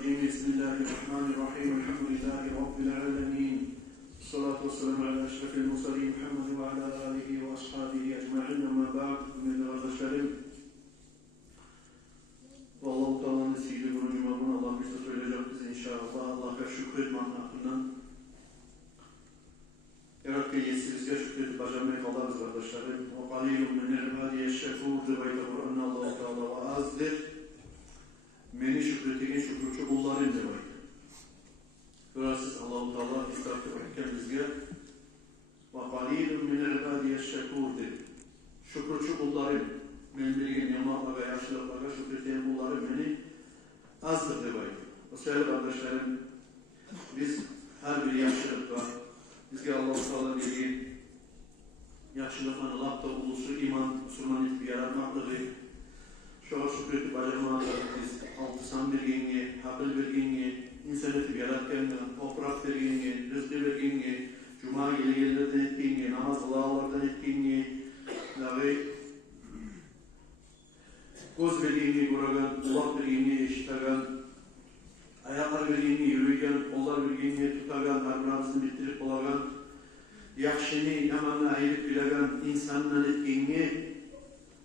الرجيم بسم الله الرحمن الرحيم الحمد لله رب العالمين الصلاة والسلام على أشرف المرسلين محمد وعلى آله وأصحابه أجمعين أما بعد من kardeşlerim Vallahu Teala'nın sihirli bunu cumabını Allah bize söyleyecek bize inşallah Allah'a şükretme hakkından yarattığı yetsizliğe şükredip başarmaya kalarız kardeşlerim o qalilun min ibadiye şekur dibayda Kur'an'ın Allah-u Teala ve azdir meni şükretigen şükürçü kullarım dibayda Görəsiz Allah-u Teala istartı ökken bizge ve qalilun min ibadiye şekur dedi şükürçü kullarım men bilgin yamakla ve yaşlılıklara şükretigen kullarım meni azdır dibayda o sevgili kardeşlerim biz her bir yaşlılıkta bizge Allah-u Teala bilgin yaxşılıqla lap da ulusu iman, Müslüman etib yaratmaqlığı şoğa şükretib acırmaqlığı biz altısan birgenge, haqıl birgenge, insan etib yaratgenge, opraq birgenge, rızqı birgenge, cuma gelgerlerden etgenge, namaz kılağalardan etgenge, göz birgenge göregan, kulak birgenge eşitagan, ayaklar birgenge yürüygen, kollar birgenge tutagan, harbiramızını bitirip bulagan, yaxşını, yamanını ayırıp bilagan insanla etkinliğe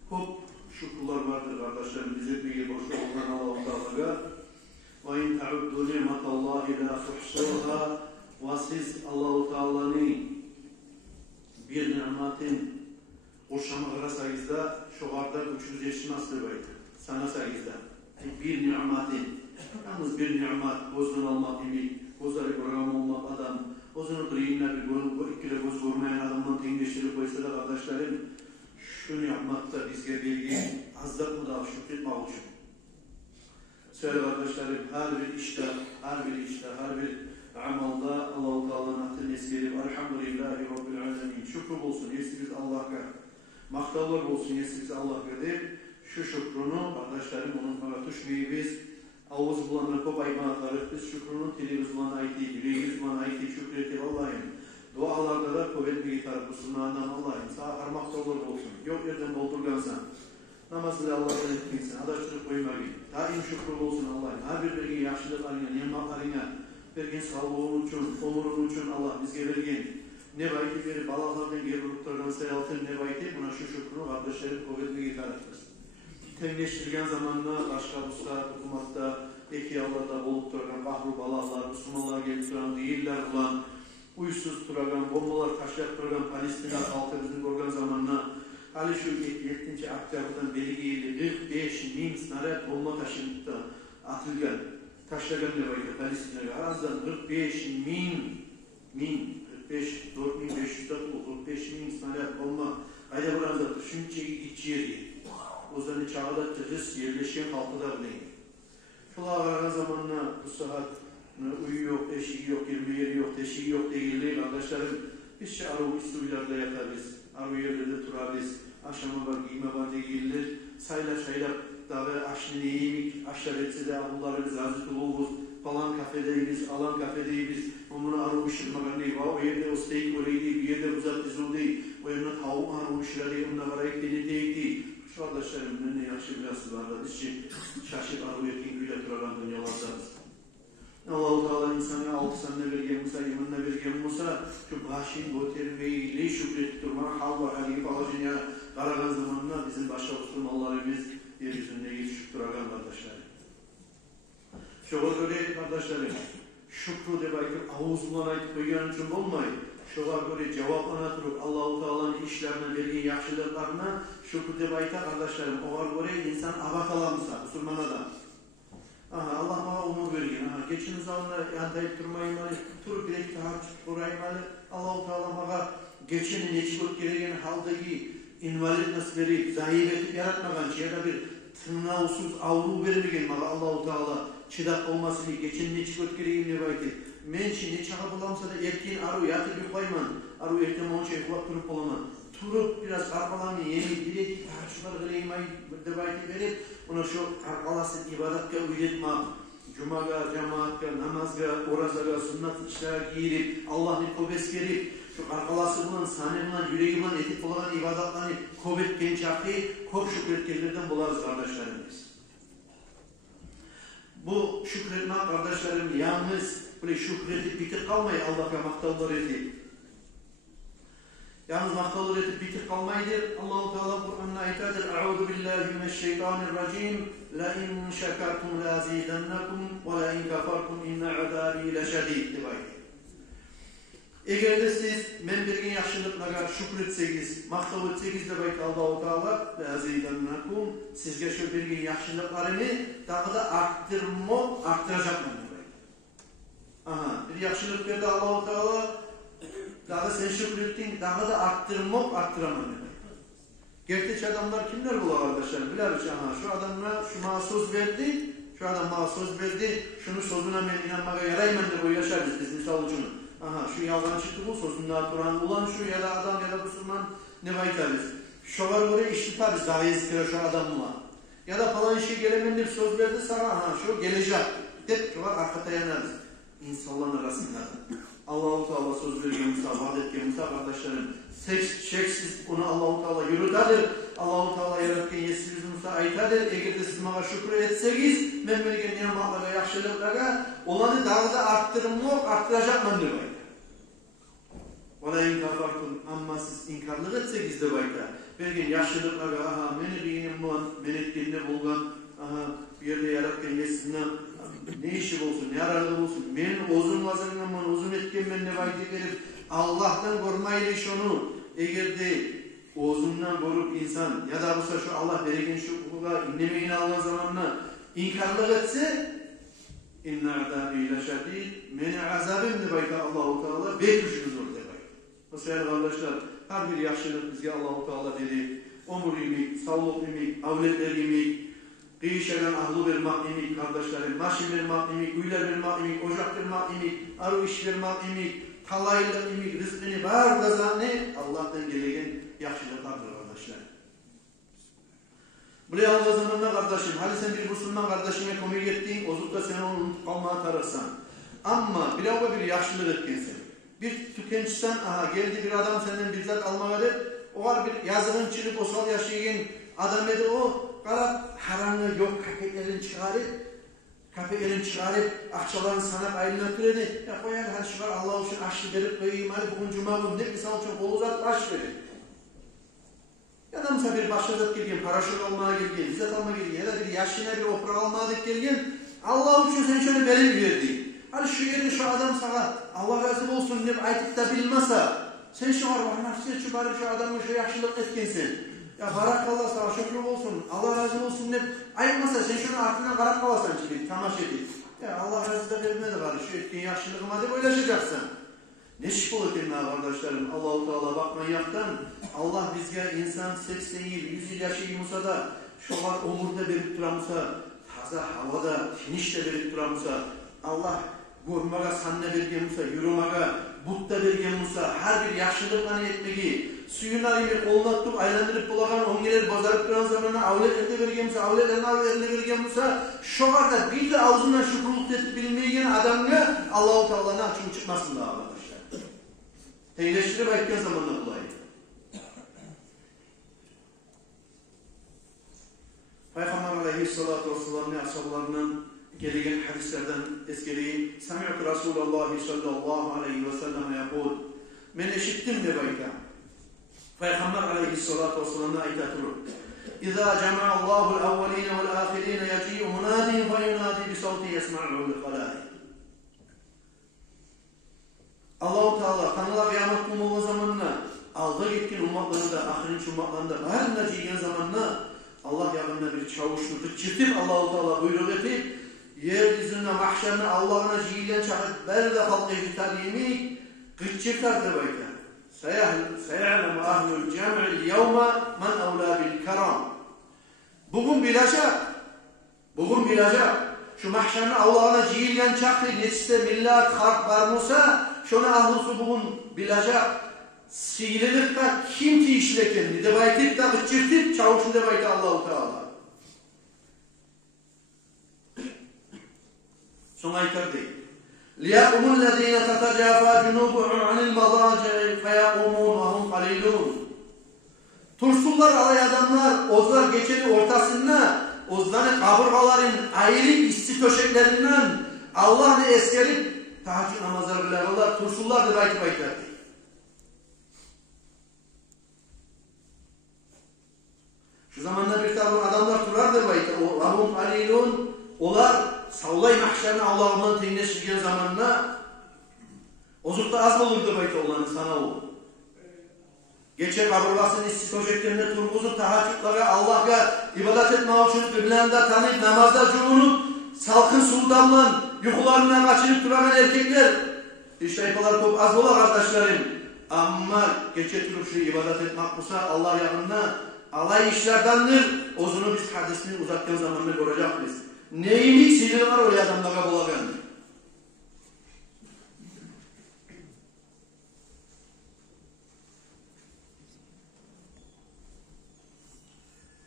hop şükürler vardır kardeşlerim. Bize bir boşu olan Allah-u Teala'ya وَاِنْ تَعُدُّ نِعْمَةَ اللّٰهِ لَا تُحْصُوهَا ve siz Allah-u Teala'nın bir nimetin koşamıqıra sayızda şoğarda güçünüz yetişmezdir baydı. Sana sayızda. Bir nimetin, yalnız bir nimet, gözden almak demek, gözleri program olmak adam, Ozunu kırıyımla bir ikile göz görmeyen adamdan tengeştirip koysa da kardeşlerim şunu yapmakta bizge bilgi azdak mı daha şükretmek için. Söyle kardeşlerim her bir işte, her bir amalda Allah-u Teala'nın hattını eskelip Elhamdülillahi Rabbil Alemin şükür olsun yesimiz Allah'a maktallar olsun yesimiz Allah'a deyip şu şükrünü kardeşlerim unutmaya düşmeyi biz Ağız bulanlar kop aymanatları, biz şükrünün telimiz bulan ayeti, yüreğimiz bulan ayeti şükretip Allah'ım. Dualarda da kuvvetli gitarıp Müslümandan Allah'ım. Sağ armakta olur olsun. Yok yerden doldurgansan. Namazı Allah'tan etkinsin. Adaştırıp koymayın. Daim şükür olsun Allah'ım. Her bir vergin yaşlılıklarına, nimetlerine, vergin sağlığın için, onurun için Allah bizge vergin. Ne bayti verip Allah'lardan geri buluklardan sayaltın ne bayti buna şu şükrünü kardeşlerim kuvvetli gitarıptır. Tengeştirgen zamanla başka usta, hukumatta, ekiyavlarda bolup duragan kahru balaklar, Müslümanlar gelip duran değiller olan, uysuz duragan, bombalar taşlayıp duragan Palestina halkı bizim görgen zamanla hali şu 7. Oktyabır'dan beri geldi 45.000 snarat bomba taşınıp da atılgan, taşlagan ne baydı Palestina'ya. Arazdan 45.500 snarat bomba ayda burada düşünceyi içeri. O zaman çağda tırıs yerleşen halkı da bileyim. Şula aragan zamanla bu saat uyu yok, eşiği yok, girme yeri yok, teşiği yok değildi. Kardeşlerim biz arı üstüylerde yatarız, arı yerlerde turarız, aşama var, giyme var değildir. Sayla dağı aşını neyimik, aşağı etse de abullarımız razı kılığız, falan kafedeyiz, alan kafedeyiz. Onu arı uşurmagan değil, o yerde o steak öyleydi, bir yerde uzat izoldi, o yerine tavuk arı uşurları, onunla var ekleri değildi. Şu kardeşlerim ne yaxşı biləsiz vardır. İşçi şaşıp arı etkin güyle duragan dünyalardayız. Allah-u Teala insana altı sanına vergen Musa, imanına vergen Musa, şu başın götürmeyle şükretip durmak, hal ve haliyip ağacına karagan zamanla bizim başka Müslümanlarımız yeryüzünde yetişip duragan kardeşlerim. Şoğa göre kardeşlerim, şükrü de belki ağız bulan ayıp koygan için olmayın. Şoğa göre cevaplana durup Allah-u Teala'nın işlerine verdiği yaxşılıklarına şükür de bayta kardeşlerim. Oğa göre insan abakalamısa, Müslüman adam. Allah bana umur vergen. Geçiniz alında yantayıp durmayın mali, turup direkt tahapçıp durayım mali. Allah-u Teala bana geçinin geçip gereken haldaki invalid nasıl verip, zahir etip yaratmagan ya bir tırnağısız avlu vermegen bana Allah-u Teala çıdak olmasını geçinin geçip gereken ne baytı. Men şimdi çağa bulamsa da erkeğin arı yatıp bir koyman. Arı erkeğin onu kulak turup olaman. Turup biraz arkalanı yeni direkt tartışmalar güleymeyi de belki verip ona şu arkalasın ibadetka üretmek. Cumaga, cemaatka, namazga, orazaga, sünnet işler giyirip Allah'ın kobes verip şu arkalası bulan, sahne bulan, yüreği bulan, etik bulan ibadetlerini kobet genç akı, kop şükretkenlerden bularız kardeşlerimiz. Bu şükretmek kardeşlerim yalnız böyle şükredip bitip kalmayı Allah'a maktallar edip. Yalnız maktallar edip bitip kalmayıdır. Allah-u Teala Kur'an'da ayetadır. Eûzu billahi mineşşeytanirracim. La in şekertum la azidennekum ve la in kafartum inne azâbi leşedîd. Eğer de siz men bergen yaxşılıklara şükretseniz, maktal etseniz de bayt Allah-u Teala la azidennekum sizge şu bergen yaxşılıklarını daha da arttıracaklar. Aha, bir yaxşılık verdi Allah-u Teala, daha da sen şükrettin, daha da arttıramam. Gerçek adamlar kimler bu arkadaşlar? Biliriz aha, şu adamla şuna söz verdi, şu adam bana söz verdi, şunu sözüne ben inanmaya yarayman da yaşarız biz misal için. Aha, şu yalan çıktı bu sözünden duran ulan şu ya da adam ya da Müslüman ne baytarız? Şovar oraya iş tutarız daha eskire şu adamla. Ya da falan işe gelemendir söz verdi sana aha şu gelecek. Hep şovar arkada yanarız. İnsanların arasında. Allah-u Teala söz veriyor Musa, vaat etken Musa kardeşlerim. Şeksiz onu Allah-u Teala yürütadır. Allah-u Teala yaratken yesiniz Musa aytadır. Eğer de siz bana şükür etseniz, ben belirgen nimetlara, yaxşılıklara, olanı daha da arttıracak mı diyor. وَلَا اِنْكَفَرْتُمْ Ama siz inkarlık etseniz de bayta. Belirgen yaxşılıklara, aha, meni giyinin muan, meni ettiğinde bulgan, aha, bir yerde yaratken yesinler. Ne işi olsun, ne yararlı olsun. Men uzun vazınlaman, uzun etken ben ne vaydi verip Allah'tan kormayla iş onu. Eğer de uzundan korup insan ya da olsa şu Allah bereken şu hukuka inlemeyin alınan zamanla inkarlık etse inna azâbî leşedîd meni azabim de bayka Allah-u Teala beküşünüz orada bayka. Mesela kardeşler her bir yaxşılık bizge Allah-u Teala dedi. Omur imik, sağlık imik, avletler imik, Kıyışagan ahlı vermek imik kardeşlerim, maşin vermek imik, uylar vermek imik, ocak vermek imik, arı iş vermek imik, talayla imik, rızkını var da zanne Allah'tan gelegen yaxşılıklardır kardeşler. Buraya Allah zamanla kardeşim, hadi sen bir Müslüman kardeşine komik ettiğin, ozuk da sen onu unutup kalmaya tararsan. Ama bir avga bir yaxşılık etkensen, bir tükençten, aha geldi bir adam senden bizzat almaya der, o var bir yazığın çürük, osal yaşayan adam edi o, Qarab, haramlı yok kapeklerini çıkarıp, akçalarını sanat ayrına türedi. Ya koyar, hadi çıkar Allah için aşçı verip koyayım, hadi bugün cuma günü ne misal için kol uzat, baş verir. Ya da mesela bir başladık gelgen, paraşüt almaya gelgen, izzet almaya gelgen, ya da bir yaşına bir opera almaya gelgen, Allah için sen şöyle belim verdi. Hadi şu yerde şu adam sana Allah razı olsun deyip aytıp da bilmezse, sen şu var, nafsiye çıkarıp şu adamın şu yaşlılık etkensin. Ya barakallah sana şükür olsun, Allah razı olsun deyip ayıpmasa sen şunun ardından karak kalasan şimdi, tamaşa edip. Ya Allah razı da vermedi var, şu etkin yaşlılığıma deyip oylaşacaksın. Ne şıkkul etkin kardeşlerim, Allah-u Teala bakmayaktan, Allah bizge insan 80 yıl, 100 yıl yaşayımıza da, şu var omurda verip duramıza, taza havada, finişte verip duramıza, Allah görmeye sanne vergenimse, yürümeye, butta vergenimse, her bir yaşlılıkla etmegi, suyuna bir koluna tutup aylandırıp bulagan, ongeler bazarıp duran zamanına avlet elde vergenimse, avletlerini elde vergenimse, şu kadar bir de ağzından şükruluk etip bilmeyen adamla Allah-u Teala'nın açımı çıkmasın da arkadaşlar. Teyleştirip ayıkken zamanla bulayım. Peygamber aleyhissalatu vesselam'ın ashablarının gelegen hadislerden eskeleyin. Sami'tu Resulullah sallallahu aleyhi ve sellem yapul. Men eşittim de bayka. Peygamber aleyhissalatu vesselam'ın ayetleri. İza cema'a Allahu el-evveline vel-ahiline yeci'u munadin fe yunadi bi savti yesma'uhu l-halâik. Allah-u Teala kanıla kıyamet günü zamanına alda gitkin ummatları da ahirin ummatlarında varına ciyen zamanına Allah yanına bir çavuşlu tıkçırtip Allah-u Teala buyruk etip yeryüzünde mahşerine Allah'ına ciyen çakıp berde halkı hitabimi kıççırtar da bayken seyahlem ahlul cem'il yevma men evlâ bil karam. Bugün bilecek şu mahşerine Allah'ına ciyen çakı neçiste millet harp varmasa şuna ahlusu bugün bilecek siğlenip de kim ki işleken de baytip de kıçırtip çavuşun de baytı Allah-u Teala. Son ayetler değil. لِيَقُمُ الَّذ۪ينَ تَتَجَافَى جُنُوبُهُمْ عَنِ الْمَضَاجِعِ فَيَقُمُونَ وَهُمْ قَلِيلُونَ. Tursullar alay adamlar, ozlar geçeni ortasında ozlanı kaburgaların ayrı isti töşeklerinden Allah'ını eskerip tahajjud namazları kılarlar, tursullar da bayti baytardı. Şu zamanda bir tabi adamlar turardı bayta. Lahum alilun, olar savlay mahşerine Allah'ından tenleşirken zamanla ozukta az olurdu bayta olanı sana o. Geçe kaburgasının isti töşeklerinde turguzu tahajjudlara Allah'a ibadet etme için kıblende tanıyıp namazda cuğunup salkın sultanla yukularından kaçırıp duran erkekler işte yapılar çok az olar kardeşlerim. Ama geçe turup şu ibadet etmek olsa Allah yanında alay işlerdendir. Ozunu biz hadisini uzatken zamanını göreceğiz. Neyimi sinir var o adamlara bulagan.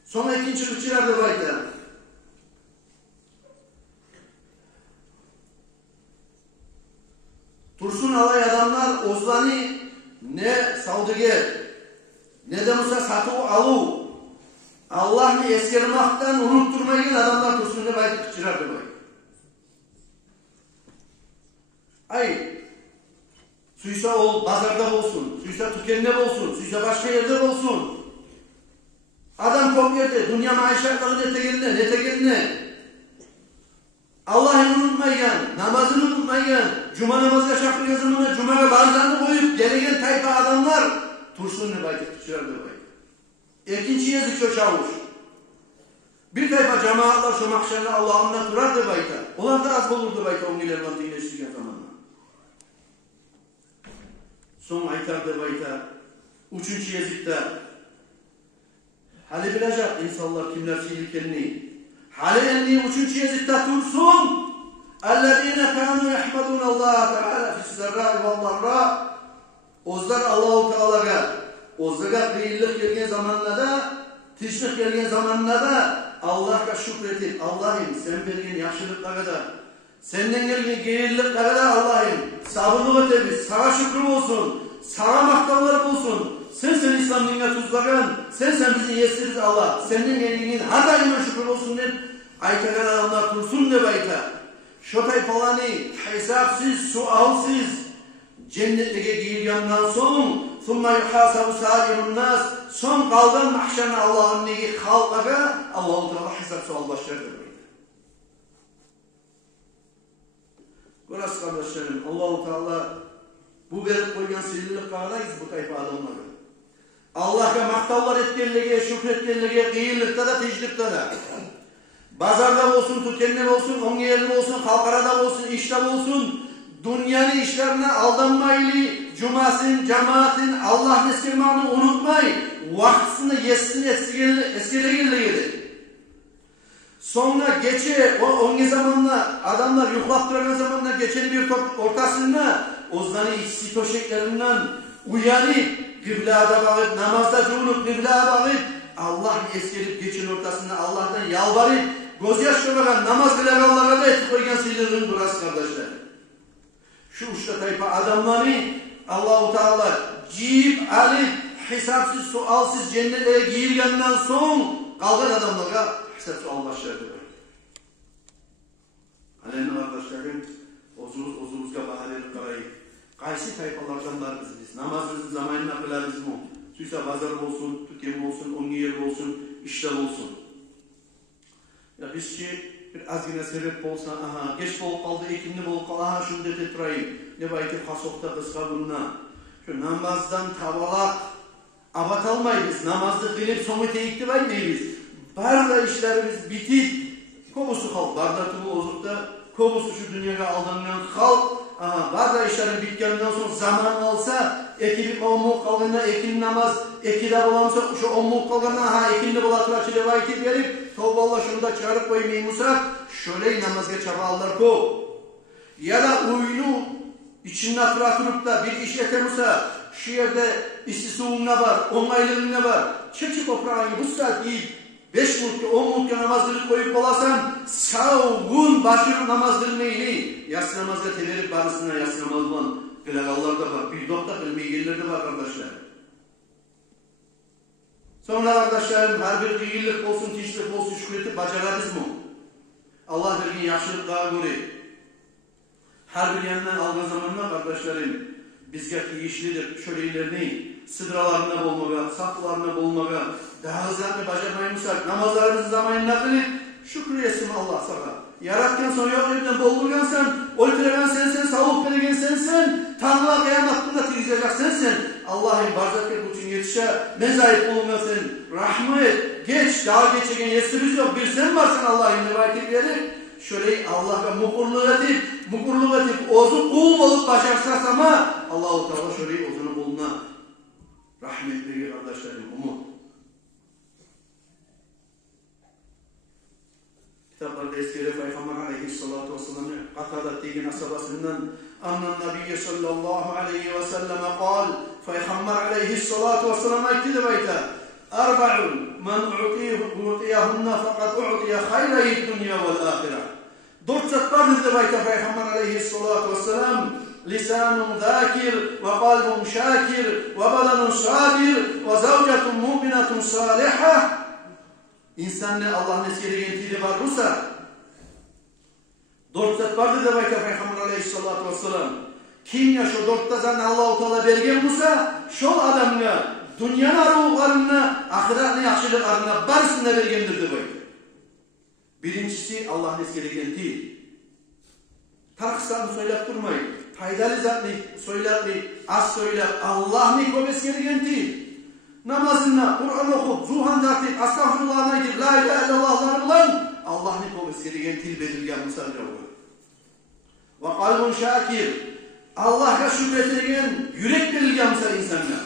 Sonra ikinci ırkçılar da baytar. Tursun alay adamlar ozlanı ne savdıge ne de Musa satı alu Allah'ını eskermekten unutturmayın adamlar tursun ne baytar ırkçılar da baytar. Ay suysa ol pazarda olsun, suysa tükende olsun, suysa başka yerde olsun. Adam çok yerde, dünya maişatları ne tegeline. Allah'ını unutmayın, namazını unutmayın, cuma namazına şakırıyor zamanı, cumaya barzanı koyup gelegen tayfa adamlar tursun ne baytar, ırkçılar da baytar. İkinci yazık şu çavuş. Bir tayfa cemaatlar şu mahşerine Allah'ından durar da baytar. Onlar da az olur da baytar, ongiler mantıkleştiği zamanla. Son aytar da baytar. Üçüncü yazıkta hali bilecek insanlar kimler sihirkenini. Hali enni üçüncü yazıkta tursun. اَلَّذ۪ينَ كَانُوا يَحْمَدُونَ اللّٰهَ تَعَالَى فِي السَّرَّاءِ وَالضَّرَّاءِ Ozlar Allah-u Teala'ga, ozlara kıyırlık gelgen zamanla da, tişlik gelgen zamanla da Allah'a şükredip, Allah'ım sen belgen yaşlılıklara da, senden gelgen geyirliklere de Allah'ım sabırlığı tebiz, sana şükrüm olsun, sana maktamlar olsun. Sen İslam dinine tuzlagan, sen bizi yesiriz Allah. Senden geldiğin her daima şükür olsun deyip aytagan adamlar tursun de bayta. Şu tayfalarını hesapsız, sualsız cennetlige giyilgandan son thumma yuhasabu sa'irun nas son kaldan mahşerine Allah'ın negi halkaga Allah-u Teala hesap sual başlardır bayta. Burası kardeşlerim Allah-u Teala bu verip koygan sihirlik bağlayız bu tayfa adamları. Allah'a maktavlar etkenliğe, şükretkenliğe, kıyırlıkta da, tecrübte da. Bazarda olsun, tükende olsun, on yerde olsun, halkarada olsun, işte olsun. Dünyanın işlerine aldanmaylı, cumasın, cemaatin, Allah'ın eskermanını unutmayın. Vaktisini yesini eskelegirleydi. Sonra geçe, o onge zamanla, adamlar yuhlattırana zamanla geçeni bir ortasında, ozdanı içsi toşeklerinden uyanıp, kıblada bağıp, namazda cuğunup, kıblada bağıp, Allah'ın eskerip geçin ortasında Allah'tan yalvarıp, gözyaş dömegen namaz kılaganlara da etip koygan sihirliğin burası kardeşler. Şu uçta tayfa adamları Allah-u Teala cip alıp, hesapsız, sualsız cennete giyilgenden son kalgan adamlara hesap sual başlardı. Aleyna kardeşlerim, ozuluzga bahaleri karayıp, qaysi tayfalardan biz namazımızın zamanına kılarız mı? Suysa pazar olsun, tükem olsun, on yer olsun, işler olsun. Ya biz ki bir azgına sebep olsa, aha geç bolup kaldı, ekindi bolup kaldı, aha şunu dete turayım. Ne bayti kasokta kıska bununla. Şu namazdan tavalak, abat almayız. Namazda kılıp sonu teyikti baymayız. Barda işlerimiz bitip, kobusu kalk. Barda tuğu ozukta, kobusu şu dünyaya aldanılan halk, barda işlerin bitkeninden sonra zaman alsa, ekilip onluk kalganda ekin namaz, ekide bulamsa şu onluk kalganda ekinde bulatır açılı vayti verip, tövbe şunu da çağırıp koymayı musak, şöyle namazga çaballar ko. Ya da uyunu içinde atırıp da bir iş yetemuse, şu yerde istisuğuna var, onlaylığına var, çekip toprağını bu saat yiyip, 5 mutlu, 10 mutlu namazları koyup olasam, savun başırıp namaz kılmayı, yatsı namazda teverip barısına yatsı namaz olan kılakallar da var, bir dokta kılmayı yerleri de var kardeşler. Sonra kardeşlerim, her bir iyilik olsun, tişlik olsun, şükretip bacararız mı? Allah vergin yaşlılık daha göre. Her bir yandan algı zamanına kardeşlerim, bizge işlidir, şöyleyilerini, sıdralarına bulmaga, saflarına bulmaga, daha hızlarını bacarmaymışsak, namazlarımızın zamanına kılıp, şükür etsin Allah sana. Yaratken sonra yok evden bollurgan sen, oyturagan sensin, sağlık vergen sensin, Tanrı'la kıyamatında tirizecek sensin. Allah'ın barzak et için yetişe, mezayip bulunmasın, rahmet, geç, daha geçegen yesimiz yok, bir sen varsın Allah'ın rivayetleri. Şöyle Allah'a mukurluk edip, ozu kul olup başarsak ama Allah-u Teala şöyle ozunu buluna rahmetli kardeşlerim, umut. Kitaplarda eskide Peygamber aleyhissalatu vesselam'ı Katadat degen asabasından annan Nebiye sallallahu aleyhi ve selleme kal Peygamber aleyhissalatu vesselam aytti de bayta Arba'un men u'tiyahunna fakat u'tiya hayrayi dünya vel ahire. Dört zat vardır de bayta Peygamber aleyhissalatu vesselam lisanun zakir ve kalbun şakir ve badanun sabir ve zavcatun mu'minatun salihah. İnsan ne Allah'ın eskerigen tili var olsa dört zat vardır da bayta Peygamber aleyhissalatu vesselam kim ya şu dört zat Allah-u Teala bergen olsa şol adamga dünyanın arıqlarına, ahiretine yaxşılıqlarına barısında bergendir de bayta. Birincisi Allah'ın eskerigen tili. Tarıqsanı söylep durmayın. Faydalı zatını söylep, az söylep, Allah'ın kop eskerigen tili. Namazına, Kur'an okup, zuhan tartip, astagfirullah'ına gidip, la ilahe illallah'ları bulan, Allah'ın kop eskerigen tili belirgen misallar var. Ve kalbun şakir, Allah'a şükretirgen yürek belirgen misal insanlar.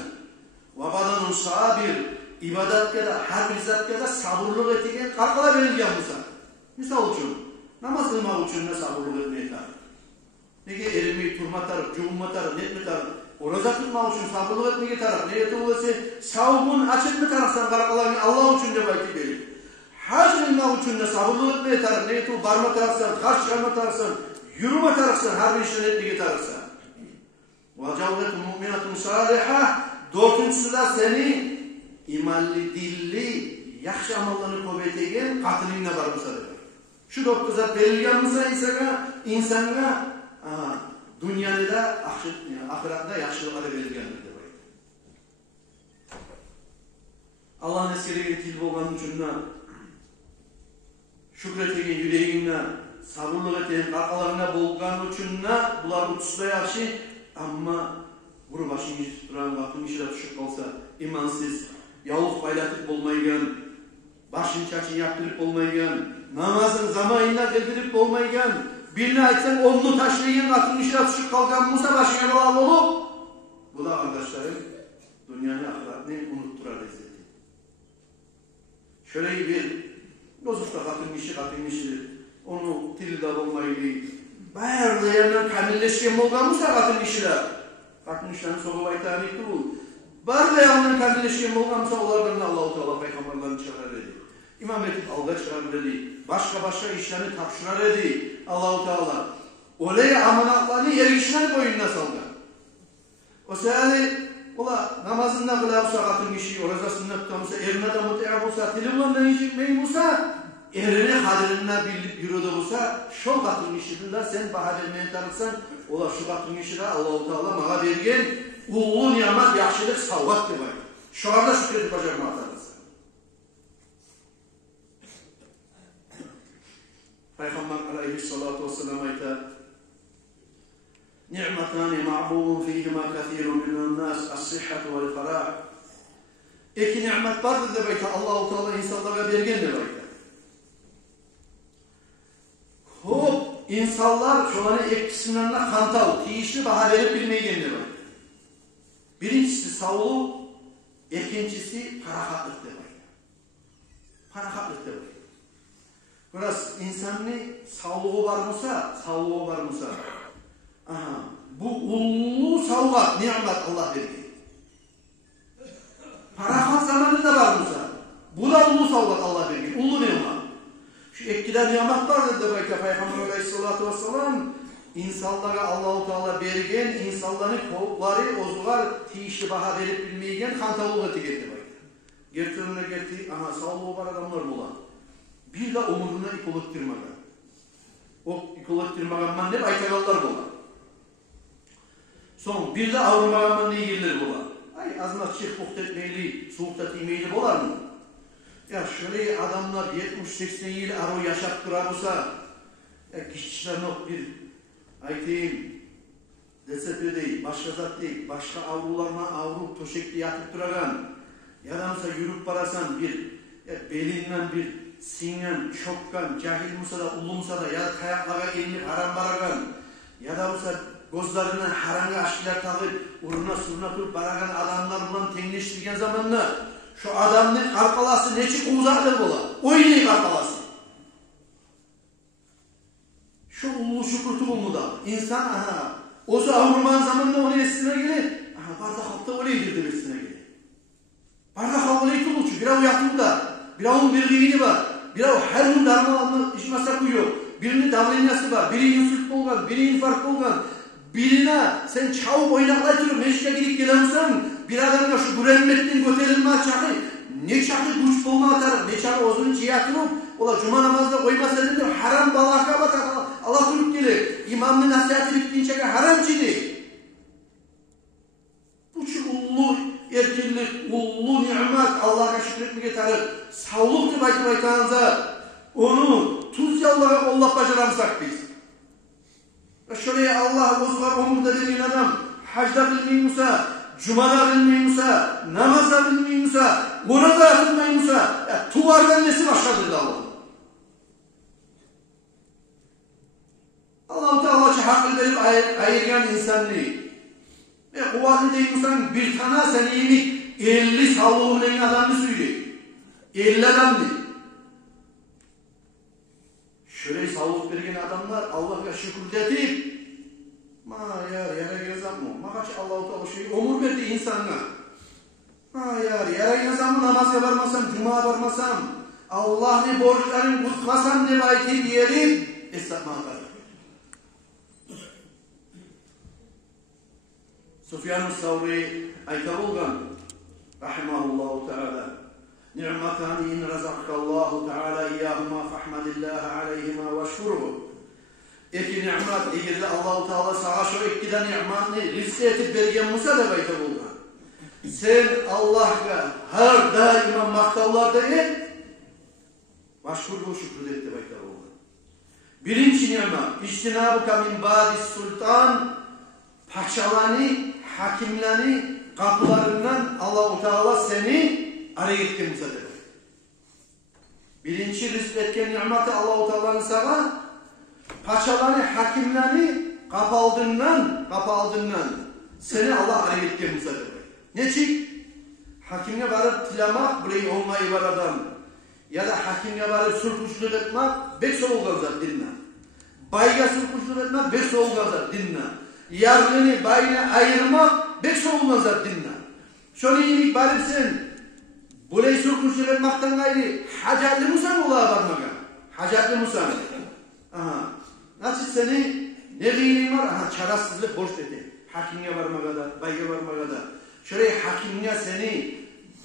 Ve badanun sabir, ibadatke da, her bir zatke da sabırlık etigen kalkala belirgen misal. Misal için, namaz kılmak için ne sabırlık etmeye tarif. Nege erimi, turma tarif, cuğumma tarif, netme tarif. Oraza tutmak için sabırlık etmeye tarif. Neyeti olası, savunun açık mı tarifsan kalkalarını Allah için de belki belir. Hac kılmak için de sabırlık etmeye tarif. Neyeti o barma tarifsan, karşı çıkarma tarifsan, yürüme tarifsan, her bir işten etmeye tarifsan. وَجَوْلَةُ مُؤْمِنَةٌ صَالِحَةٌ Dörtüncüsü de seni imalli, dilli, yaxşı amallarını kuvvetegen katılımına varmışsa dedi. Şu dört zat verilgen mısa insana dünyada da ahirette yaxşılıkları verilgendir dedi. Allah'ın eskerigen til bolgan üçin şükretegen yüreğinle sabırlık eten arkalarına bolgan üçin bular utusda yaxşı ama buru başını tuturan vaktin işine düşüp kalsa imansız, yavuz paylatıp olmaygan, başını çaçını yaptırıp olmaygan, namazın zamanına geldirip olmaygan, birine aytsan onlu taşlayan vaktin işine düşüp kalkan Musa başına bağlı olup, bu da arkadaşlarım dünyanın ahiretini unutturar lezzeti. Şöyle bir bozukta katın işidir. Onu tilde olmayı, bayarlayanlar kamilleşken olgan Musa katın işiler. Katın işlerini soğuk aytağını etti bu. Barlayanlar kamilleşken olgansa onlardan Allah-u Teala peygamberlerini çıkarar dedi. İmam etip alda çıkarar dedi. Başka işlerini tapşırar dedi. Allah-u Teala. Olaya amanatlarını erişler boyununa saldı. O seyali ola namazında kıla olsa katın işi, orada sünnet tutamsa, erine de mute'ab olsa, telefonla yiyecekmeyin olsa, erine hadirine bilip yürüdü olsa, şol katın işidir sen baha vermeye tanırsan, ola şu katın işi de Allah-u Teala mağa bergen, uğul nimet, yaxşılık, savvat de var. Şu anda şükredip bacarma atarız. Peygamber aleyhissalatu vesselam ayta ni'matani ma'budun fihima kathirun minan nas as-sihhatu vel farah. İki nimet vardır da bayta Allah-u Teala insanlara bergen de bayta. Hop insanlar şolanı etkisinden kantal, tiyişli baha verip bilmeyen de bayta. Birincisi sağlığı, ikincisi parahatlık de bayta. Parahatlık de bayta. Biraz insanın sağlığı var mısa, bu ulu savvat, nimet Allah verdi. Parahat zamanı da var mısa, bu da ulu savvat Allah verdi, ulu nimet. Şu etkiler nimet vardır da belki Peygamber aleyhissalatu vesselam, insanlara Allah-u Teala bergen, insanların kovukları, ozular, tiyişli baha verip bilmeygen, kantalığı eti getirdi belki. Gerçeğine geldi, ana sağlığı var adamlar bola. Bir de omuruna ikolattirmagan. O ikolattirmagan ne baytagallar bola. Son bir de avurmagan ne yerler bola. Ay azına çık buht etmeyli, soğukta etmeyli bolar mı? Ya şöyle adamlar 70-80 yıl aro yaşap durar olsa, ya kişiler nok bir aytayım, DSP değil, başka zat değil, başka avrularına avru, toşekli yatıp duragan, ya da mesela yürüp barasan bir, belinden bir singen, çokkan, cahil musa da, ulu musa da, ya da kayaklara elinip haram baragan, ya da mesela gözlerinden haranga aşkılar takıp, uruna suruna turup baragan adamlar bulan tenleştirgen zamanla, şu adamın arkalası neçik uzaktır bola, oynayıp arkalası. Şu ulu şükürtü bulmu da, insan aha, osu avurman zamanında onu esine gelir, aha bardak halkta öyle yedirdi esine gelir. Bardak halkta öyle yedirdi, bir av yakında, bir avun bir giyini var, bir av her gün darmalanma işmasa koyuyor, birinin davlenyası var, biri insult olgan, biri infarkt olgan, birine sen çabuk oynaklaytırıp meşke gidip gelemsen, bir adamla şu gürenmetten göterilme çakı, ne çakı güç bulma atar, ne çakı ozunu çiyatırıp, ola cuma namazda koymasa dedim, haram balaka batar, Allah turup gelir, imamın nasihati bittiğince haram çiğdi. Bu şu ullu erkinlik, ullu nimet, Allah'a şükretmek yeterli, sağlık diye baytağınıza, onu tuz yallara Allah bacaramsak biz. Şöyle Allah bozgar omurda dediğin adam, hacda bilmiyorsa, cumada bilmiyorsa, namazda bilmiyorsa, ona da atılmayıyorsa, tuvardan nesi başkadır da Allah. Allah-u Teala hakkı verip ayırgan insanlığı. Kuvvetli değilsen bir tane sen iyilik 50 sağlığının adamını söyle. 50 adamını. Şöyle sağlık vergen adamlar Allah'a şükür edip yara yazam mı? Makaç Allah-u Teala şeyi omur verdi insanına. Yara yazam mı? Namaz yaparmasam, cuma yaparmasam, Allah'ın borçlarını kutmasam diye ayeti diyelim. Esnafma kadar. Sufyan-ı Savri ayta olgan rahimahullahu teala ni'matani in razakallahu teala iyyahuma fahmadillahi aleyhima ve şuruhu. İki ni'mat eğer de Allah-u Teala sana şu iki de ni'matını rızk etip bergen musa da ayta olgan. Sen Allah'a her daima maktavlarda et ve şuruhu şükür etti ayta olgan. Birinci ni'mat İçtinâbuka min bâdis sultan paşalarını, hakimlerini kapılarından Allah-u Teala seni araya gitti Musa'da. Birinci rızk etken nimeti Allah-u Teala'nın sana paşalarını, hakimlerini kapı aldığından seni Allah araya gitti Musa'da. Ne çık? Hakimine varıp tilamak burayı olmayı var adam. Ya da hakimine varıp sulhuşluk etmek beş soğuk azar dinle. Bayga sulhuşluk etmek beş soğuk azar dinle. Yargını bayına ayırmak beş olmazlar dinle. Şöyle iyilik barıp sen burayı sürkuşluk etmekten gayrı hacatlı musan olağa varmaga. Hacatlı musan. Nasıl seni ne gıyinin var? Çarasızlık borç dedi. Hakimine varmaga da, bayga varmaga da. Şöyle hakimine seni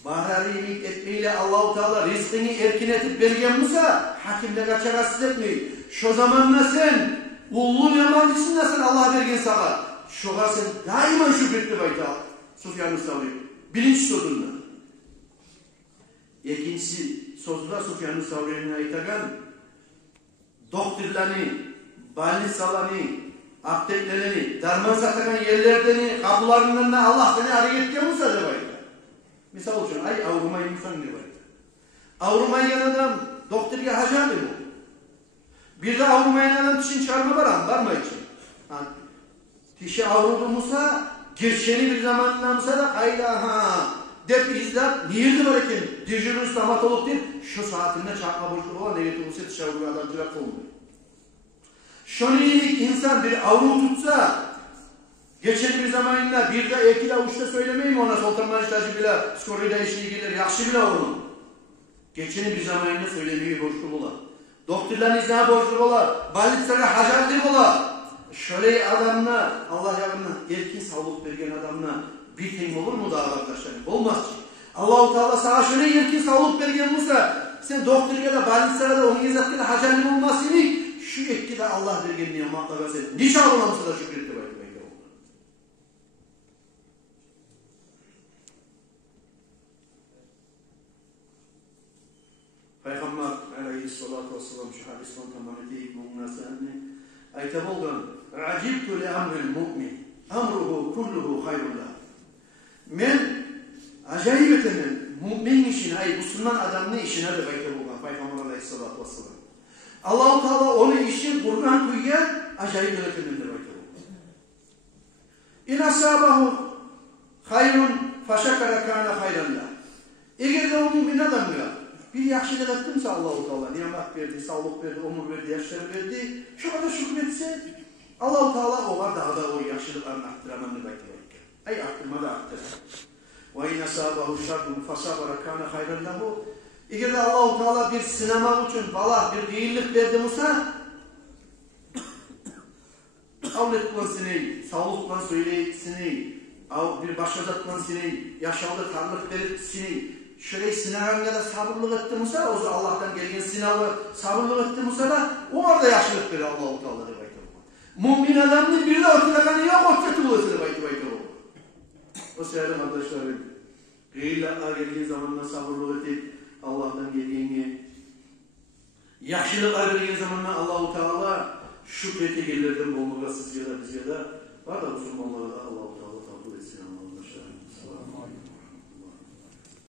bararı iyilik etmeyle Allah-u Teala rızkını erkin etip bergen musa hakimle çarasız etmeyi. Şu zamanla sen Ullu'nun yamancısın da sen Allah'a bergen sana. Şoğa sen daima şükretli bayta. Sufyan-ı Savri. Birinci sözünde. İkinci sözünde Sufyan-ı Savri'nin aytagan doktorlarını, balnisalarını, apteklerini, darman satakan yerlerini, kapılarından da Allah beni araya etken olsa da bayta. Misal için ay avrumayı musan ne bayta. Avrumayı yan adam doktorya hacadı mı? Bir de avrumayan adam tişin çağırma var mı için? Tişi avrulmuşsa, geçeni bir zamanlamışsa da kayda dep izler, niyirdi var iken, dijürün stomatolog değil, şu saatinde çarpma boşluğu olan negatif olsa tişi avrumayan adamcılar olmuyor. Şunu iyilik insan bir avru tutsa, geçeni bir zamanında bir de iki de uçta söylemeyeyim ona soltanman iştacı bile, skoruyla işini gelir, yakşı bile onu. Geçeni bir zamanında söylemeyi boşluğu olan. Doktorların izniha borçlu olar, balitsara hacatlı olar. Şöyle adamla, Allah yardımına erkin sağlık vergen adamla bir teyim olur mu da arkadaşlar? Olmaz ki. Allah-u Teala sana şöyle yerkin sağlık bergen olsa, sen doktorga da, больницага da, onun gezatga da hacalim olmasını, şu etki de Allah bergen nimetlara sen, nişan olamsa da şükret de baytı. Peygamber aleyhissalatu vesselam şu hadisman tamamı deyip mu'minasını ayta bolgan acibtu li amril mu'min amruhu kulluhu hayrullah. Men acayip etemen mümin işine, Müslüman adamın işine de bayta bolgan Peygamber aleyhissalatu vesselam. Allah-u Teala onun işin Kur'an kuyuya acayip etemen de bayta bolgan. İn asabahu hayrun faşakara kana hayrullah. Eğer de o mümin adam ya bir yaxşılık ettimse Allah-u Teala nimet verdi, sağlık verdi, ömür verdi, yaşlar verdi. Şu kadar şükretse Allah-u Teala olar daha da o yaxşılıklarını arttıramamını beklemek. Ay arttırma da arttır. Ve in asabahu şerrun fasabara kana hayran lahu. Eğer de Allah-u Teala bir sinema için bala bir iyilik verdi Musa avletlan seni, sağlıklan söyleyip bir başkazatlan seni, yaşalı karlık verip seni şöyle sınavına da sabırlık etti Musa, o zaman Allah'tan gelgen sınavı sabırlık etti Musa da o orada yaşlılık verir Allah-u Teala'da baytı olma. Mümin adamın bir de ötülekanı yok, o kötü bulasını baytı olma. O seyrem arkadaşlarım, gıyırlarla gelgen zamanla sabırlık edip Allah'tan gelgeni yaşlılıklar gelgen zamanla Allah-u Teala şükreti gelirden bolmağa siz ya da biz ya da var da Müslümanlara da Allah-u Teala kabul etsin. Allah'u Teala.